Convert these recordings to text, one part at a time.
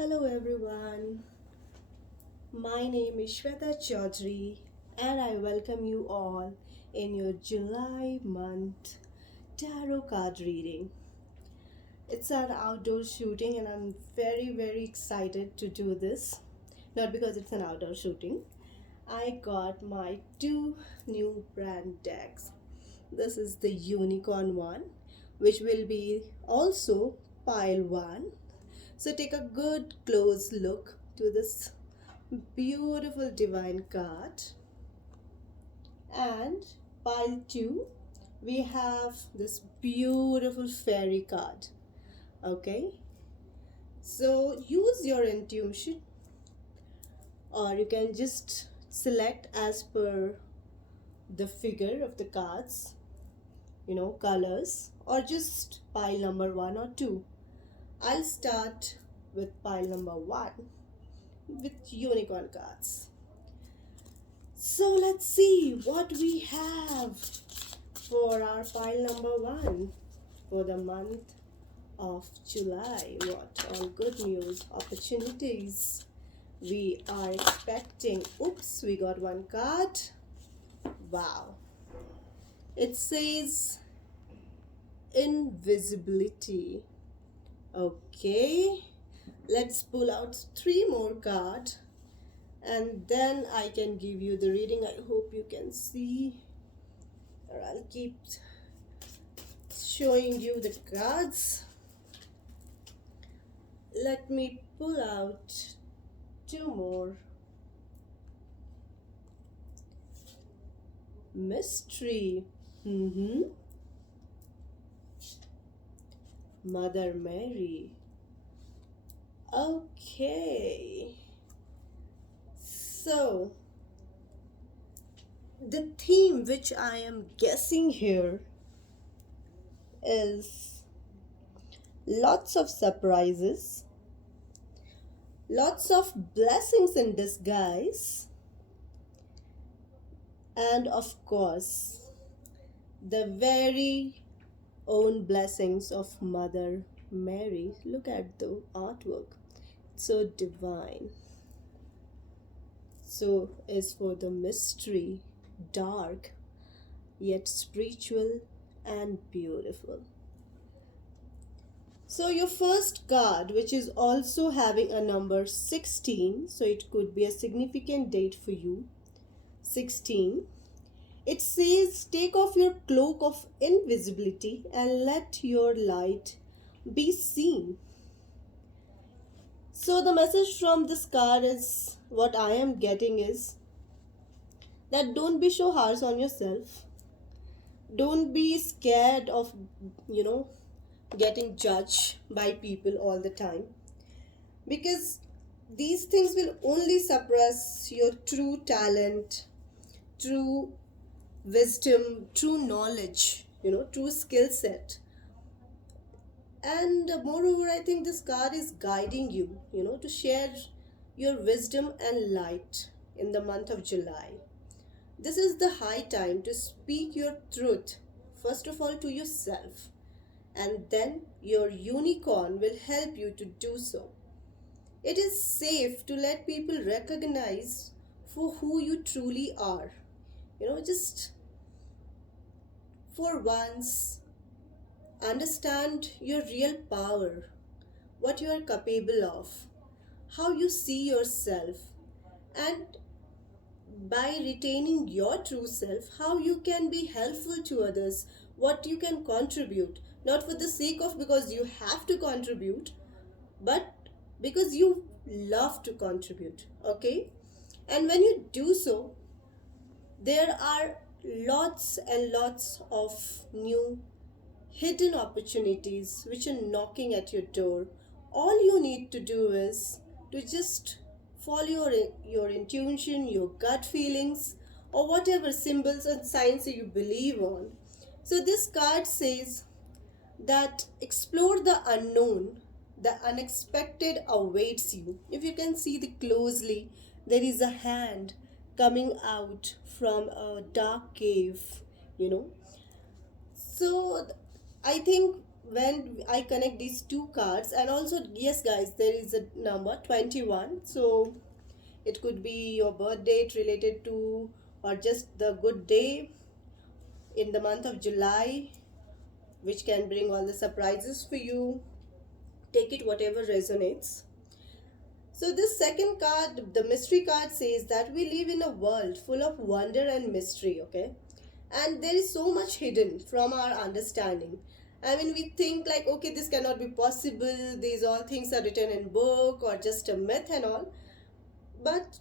Hello everyone, my name is Shweta Chaudhary and I welcome you all in your July month tarot card reading. It's an outdoor shooting and I'm very excited to do this. Not because it's an outdoor shooting. I got my two new brand decks. This is the unicorn one, which will be also pile one. So take a good close look to this beautiful divine card. And pile 2, we have this beautiful fairy card. Okay, so use your intuition, or you can just select as per the figure of the cards, colors, or just pile number 1 or 2. I'll start with pile number 1 with unicorn cards. So let's see what we have for our pile number 1 for the month of July. What all good news, opportunities we are expecting. Oops, we got one card. Wow. It says invisibility. Okay, let's pull out 3 more cards and then I can give you the reading. I hope you can see, or I'll keep showing you the cards. Let me pull out 2 more. Mystery. Mother Mary. Okay. So, the theme which I am guessing here is lots of surprises, lots of blessings in disguise, and of course, the very own blessings of Mother Mary. Look at the artwork, so divine. So is for the mystery, dark yet spiritual and beautiful. So your first card, which is also having a number 16, so it could be a significant date for you. 16. It says, take off your cloak of invisibility and let your light be seen. So the message from this card is, what I am getting is that don't be so harsh on yourself. Don't be scared of, getting judged by people all the time. Because these things will only suppress your true talent, true wisdom, true knowledge, true skill set. And moreover, I think this card is guiding you, to share your wisdom and light in the month of July. This is the high time to speak your truth, first of all to yourself, and then your unicorn will help you to do so. It is safe to let people recognize for who you truly are. Just for once, understand your real power, what you are capable of, how you see yourself, and by retaining your true self, how you can be helpful to others, what you can contribute, not for the sake of because you have to contribute, but because you love to contribute. Okay, and when you do so, there are lots and lots of new hidden opportunities which are knocking at your door. All you need to do is to just follow your intuition, your gut feelings, or whatever symbols and signs that you believe on. So this card says that explore the unknown, the unexpected awaits you. If you can see the closely, there is a hand coming out from a dark cave, you know. So I think when I connect these two cards, and also, yes, guys, there is a number 21. So it could be your birth date related to, or just the good day in the month of July, which can bring all the surprises for you. Take it whatever resonates. So, this second card, the mystery card, says that we live in a world full of wonder and mystery, okay? And there is so much hidden from our understanding. I mean, we think like, okay, this cannot be possible, these all things are written in book or just a myth and all. But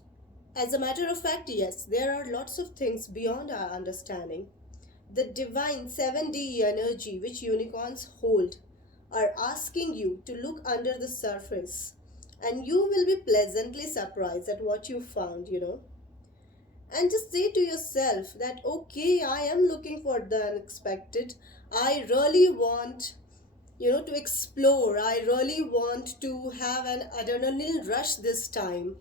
as a matter of fact, yes, there are lots of things beyond our understanding. The divine 7D energy which unicorns hold are asking you to look under the surface, and you will be pleasantly surprised at what you found. And just say to yourself that, okay, I am looking for the unexpected. I really want, to explore. I really want to have an adrenaline rush this time.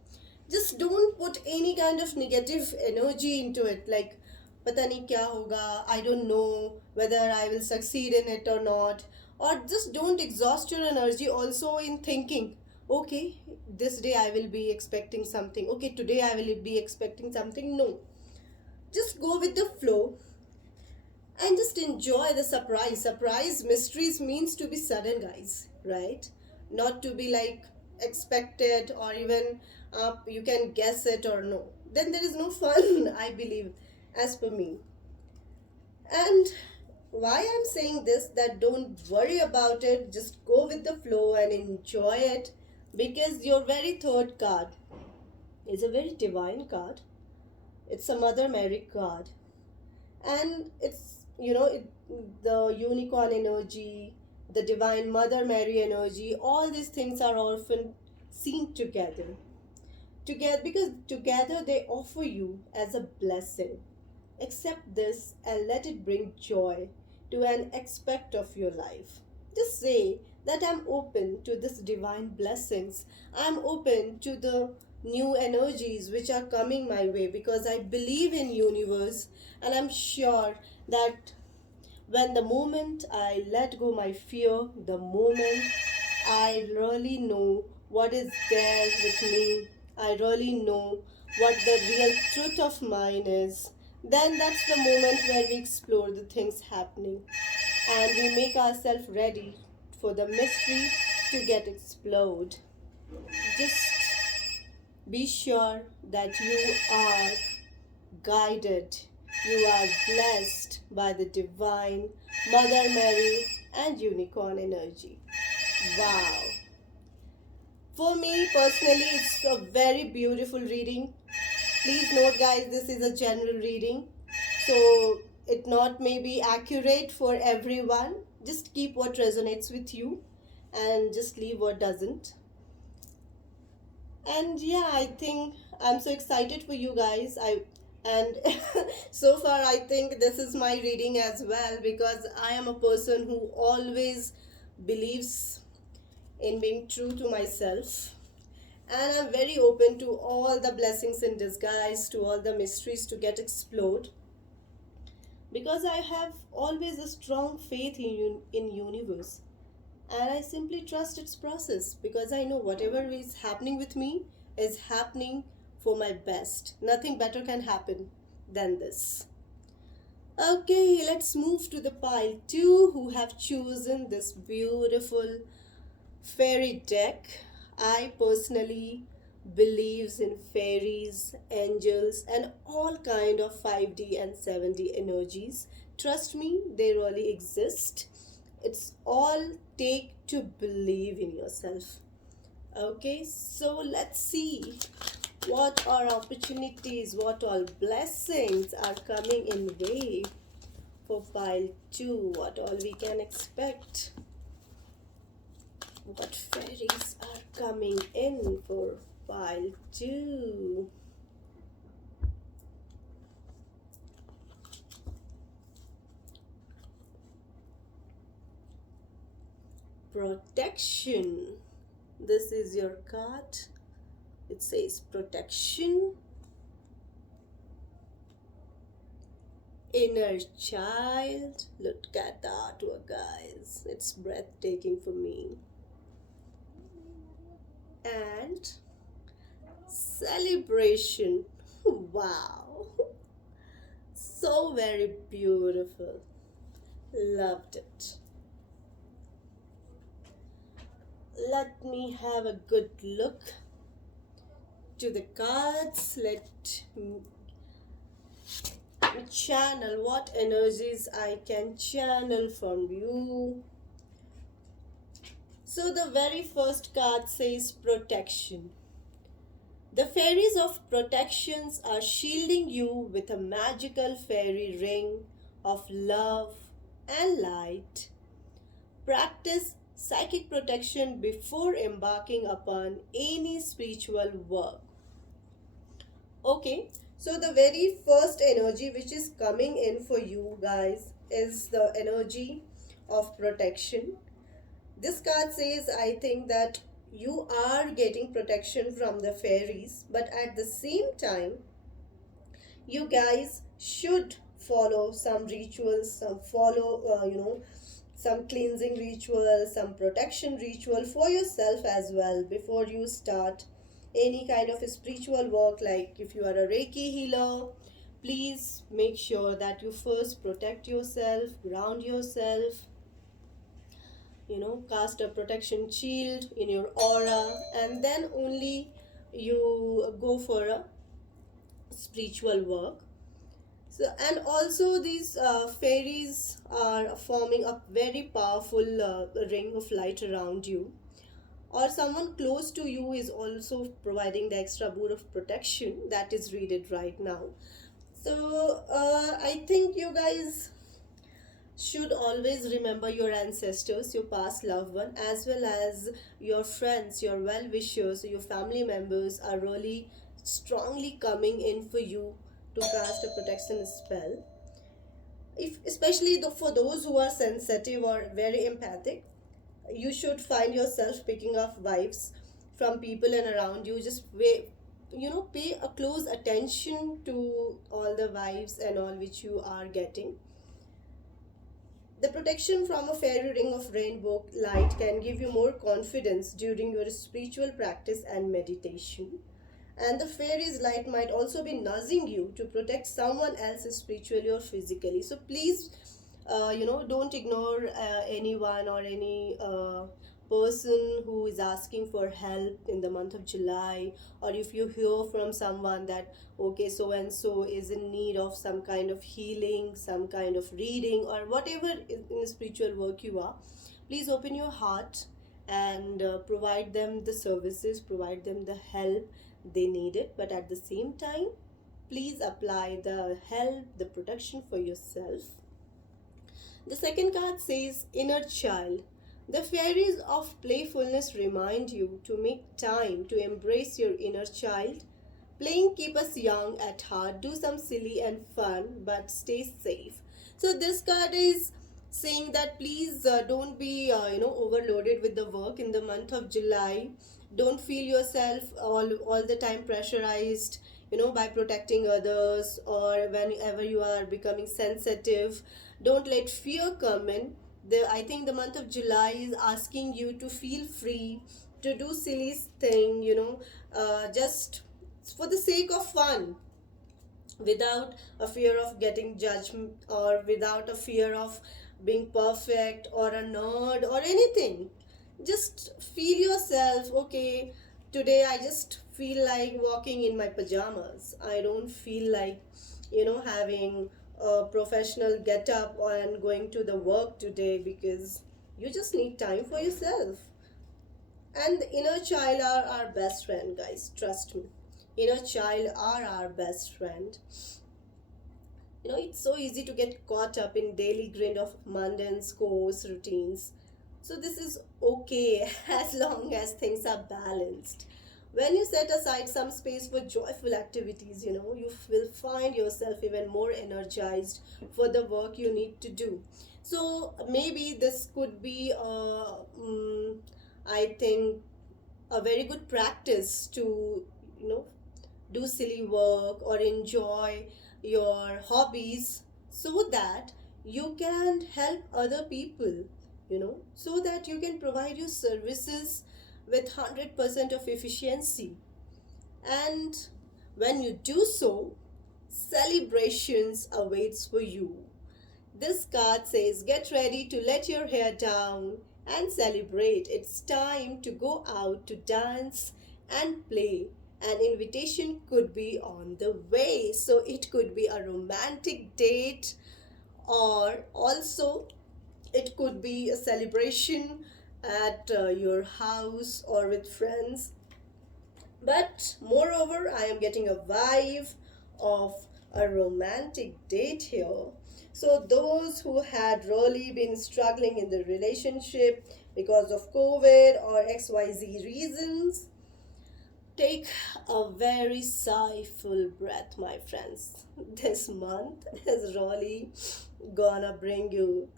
Just don't put any kind of negative energy into it, like pata nahi kya hoga, I don't know whether I will succeed in it or not. Or just don't exhaust your energy also in thinking, okay, this day I will be expecting something, okay, today I will be expecting something. No, just go with the flow and just enjoy the surprise. Surprise mysteries means to be sudden, guys, right? Not to be like expected, or even you can guess it or no. Then there is no fun, I believe, as per me. And why I'm saying this, that don't worry about it, just go with the flow and enjoy it, because your very third card is a very divine card. It's a Mother Mary card, and it's the unicorn energy, the divine Mother Mary energy, all these things are often seen together because together they offer you as a blessing. Accept this and let it bring joy to an aspect of your life. Just say that I'm open to this divine blessings. I'm open to the new energies which are coming my way, because I believe in universe, and I'm sure that when the moment I let go my fear, the moment I really know what is there with me, I really know what the real truth of mine is, then that's the moment where we explore the things happening and we make ourselves ready for the mystery to get explode. Just be sure that you are guided, you are blessed by the divine Mother Mary and unicorn energy. Wow. For me personally, it's a very beautiful reading. Please note, guys, this is a general reading, so it not may be accurate for everyone. Just keep what resonates with you and just leave what doesn't. And yeah, I think I'm so excited for you guys. And so far I think this is my reading as well, because I am a person who always believes in being true to myself, and I'm very open to all the blessings in disguise, to all the mysteries to get explored, because I have always a strong faith in universe, and I simply trust its process, because I know whatever is happening with me is happening for my best. Nothing better can happen than this. Okay, let's move to the pile 2 who have chosen this beautiful fairy deck. I personally believes in fairies, angels, and all kind of 5D and 7D energies. Trust me, they really exist. It's all take to believe in yourself. Okay, so let's see what are opportunities, what all blessings are coming in way for pile 2, what all we can expect, what fairies are coming in for pile 2. Protection. This is your card. It says protection. Inner child. Look at the artwork, guys. It's breathtaking for me. And celebration. Wow. So very beautiful. Loved it. Let me have a good look to the cards. Let me channel what energies I can channel from you. So, the very first card says protection. The fairies of protections are shielding you with a magical fairy ring of love and light. Practice psychic protection before embarking upon any spiritual work. Okay, so the very first energy which is coming in for you guys is the energy of protection. This card says, I think that you are getting protection from the fairies, but at the same time, you guys should follow some rituals, some cleansing ritual, some protection ritual for yourself as well before you start any kind of a spiritual work. Like if you are a Reiki healer, please make sure that you first protect yourself, ground yourself, cast a protection shield in your aura, and then only you go for a spiritual work. So, and also these fairies are forming a very powerful ring of light around you, or someone close to you is also providing the extra boot of protection that is readed right now. So I think you guys should always remember your ancestors, your past loved one, as well as your friends, your well wishers, your family members are really strongly coming in for you to cast a protection spell. If especially for those who are sensitive or very empathic, you should find yourself picking up vibes from people and around you. Just pay a close attention to all the vibes and all which you are getting. The protection from a fairy ring of rainbow light can give you more confidence during your spiritual practice and meditation. And the fairies' light might also be nudging you to protect someone else spiritually or physically. So please, don't ignore anyone or any person who is asking for help in the month of July, or if you hear from someone that okay, so and so is in need of some kind of healing, some kind of reading, or whatever in spiritual work you are, please open your heart and provide them the services, provide them the help they need it. But at the same time, please apply the help, the protection for yourself. The second card says inner child. The fairies of playfulness remind you to make time to embrace your inner child. Playing keep us young at heart, do some silly and fun, but stay safe. So this card is saying that please don't be overloaded with the work in the month of July. Don't feel yourself all the time pressurized, by protecting others, or whenever you are becoming sensitive, don't let fear come in. I think the month of July is asking you to feel free to do silly thing, just for the sake of fun, without a fear of getting judgment, or without a fear of being perfect or a nerd or anything. Just feel yourself. Okay, today I just feel like walking in my pajamas. I don't feel like having a professional get up and going to the work today, because you just need time for yourself. And the inner child are our best friend, guys, trust me. Inner child are our best friend. It's so easy to get caught up in daily grind of mundane scores routines. So this is okay as long as things are balanced. When you set aside some space for joyful activities, you will find yourself even more energized for the work you need to do. So maybe this could be I think a very good practice to you know do silly work or enjoy your hobbies so that you can help other people, so that you can provide your services with 100% of efficiency. And when you do so, celebrations awaits for you. This card says, get ready to let your hair down and celebrate. It's time to go out to dance and play. An invitation could be on the way. So it could be a romantic date, or also it could be a celebration at your house or with friends. But moreover, I am getting a vibe of a romantic date here. So, those who had really been struggling in the relationship because of COVID or XYZ reasons, take a very sighful breath, my friends. This month is really gonna bring you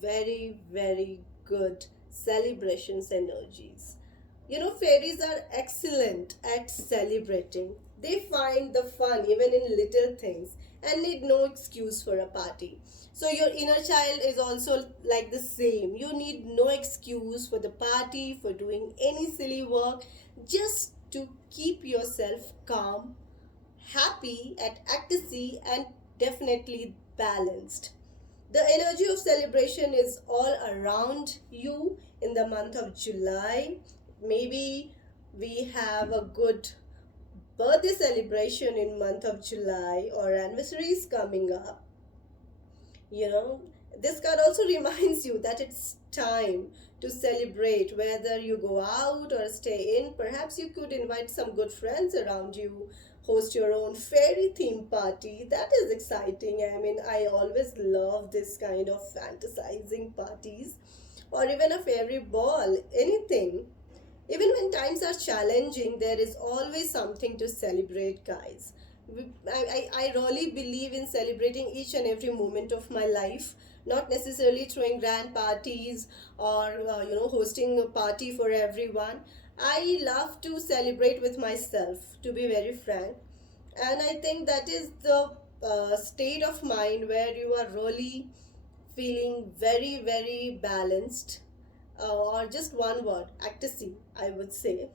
very, very good celebrations energies. Fairies are excellent at celebrating. They find the fun even in little things and need no excuse for a party. So, your inner child is also like the same. You need no excuse for the party, for doing any silly work, just to keep yourself calm, happy, at ecstasy, and definitely balanced. The energy of celebration is all around you in the month of July. Maybe we have a good birthday celebration in month of July, or anniversaries coming up. you know this card also reminds you that it's time to celebrate, whether you go out or stay in. Perhaps you could invite some good friends around you, host your own fairy theme party. That is exciting. I mean, I always love this kind of fantasizing parties, or even a fairy ball, anything. Even when times are challenging, there is always something to celebrate, guys. I really believe in celebrating each and every moment of my life, not necessarily throwing grand parties or hosting a party for everyone. I love to celebrate with myself, to be very frank. And I think that is the state of mind where you are really feeling very, very balanced, or just one word, ecstasy, I would say.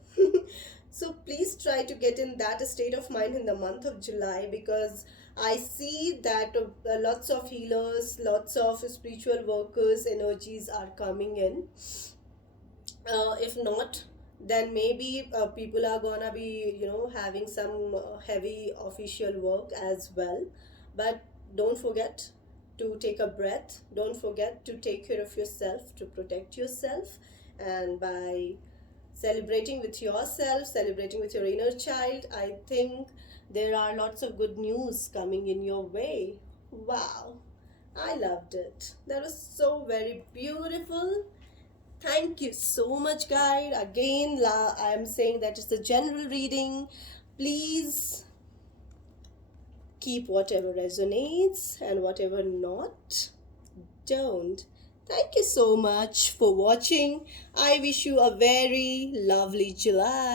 So please try to get in that state of mind in the month of July, because I see that lots of healers, lots of spiritual workers energies are coming in. If not, then maybe people are gonna be having some heavy official work as well. But don't forget to take a breath, don't forget to take care of yourself, to protect yourself. And by celebrating with yourself, celebrating with your inner child, I think there are lots of good news coming in your way. Wow, I loved it. That was so very beautiful. Thank you so much, guide. Again, I'm saying that it's a general reading. Please keep whatever resonates and whatever not, don't. Thank you so much for watching. I wish you a very lovely July.